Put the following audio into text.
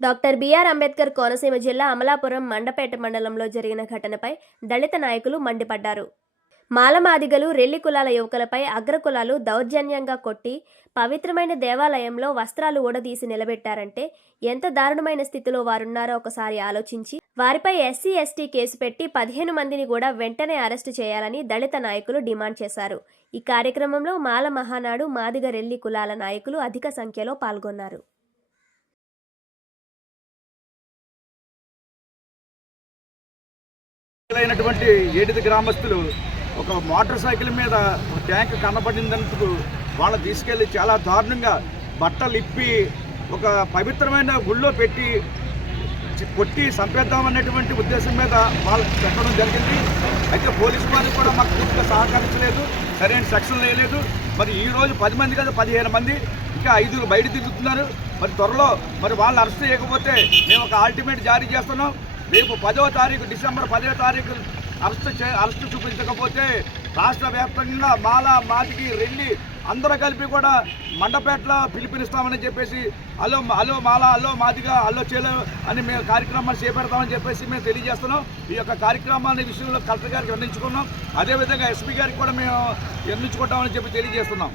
Doctor BR Ambedkar Konaseema జిల్లా అమలాపురం మండపేట మండలంలో జరిగిన ఘటనపై దళిత నాయకులు మండిపడ్డారు. మాలమాదిగలు రెల్లి కులాల యువకులపై అగ్రకులాలు దౌర్జన్యంగా కొట్టి పవిత్రమైన దేవాలయంలో వస్త్రాలు ఊడదీసి నిలబెట్టారంటే ఎంత దారుణమైన స్థితిలో వారున్నారో ఒకసారి ఆలోచించి వారిపై ఎస్సీ ఎస్టీ కేసు పెట్టి పదిహేను మందిని కూడా వెంటనే అరెస్టు చేయాలని దళిత నాయకులు డిమాండ్ చేశారు. ఈ కార్యక్రమంలో మాల మహానాడు మాదిగ రెల్లి కులాల నాయకులు అధిక సంఖ్యలో పాల్గొన్నారు. అయినటువంటి ఏడిది గ్రామస్తులు ఒక మోటార్ సైకిల్ మీద ఒక ట్యాంక్ కనబడినందుకు వాళ్ళు తీసుకెళ్ళి చాలా దారుణంగా బట్టలు ఇప్పి ఒక పవిత్రమైన గుళ్ళో పెట్టి కొట్టి చంపేద్దామనేటువంటి ఉద్దేశం మీద వాళ్ళు పెట్టడం జరిగింది. అయితే పోలీసు వారికి కూడా మాకు పూర్తిగా సహకరించలేదు సరైన సెక్షన్ వేయలేదు. మరి ఈరోజు పది మంది కదా పదిహేను మంది ఇంకా ఐదుగురు బయట తిరుగుతున్నారు. మరి త్వరలో మరి వాళ్ళు అరెస్ట్ చేయకపోతే మేము ఒక ఆల్టిమేట్ జారీ చేస్తున్నాం. రేపు పదవ తారీఖు డిసెంబర్ పదవ తారీఖు అరెస్ట్ చే అరెస్ట్ చూపించకపోతే రాష్ట్ర వ్యాప్తంగా మాల మాదికి రెల్లి అందరూ కలిపి కూడా మండపేటలో పిలుపునిస్తామని చెప్పేసి అలో అలో మాల అల్లో మాదిగా అల్లో చేలో అని మేము కార్యక్రమాలు చేపెడతామని చెప్పేసి మేము తెలియజేస్తున్నాం. ఈ యొక్క కార్యక్రమాన్ని విషయంలో కలెక్టర్ గారికి వివరించుకున్నాం అదేవిధంగా ఎస్పీ గారికి కూడా మేము వివరించుకుంటామని చెప్పి తెలియజేస్తున్నాం.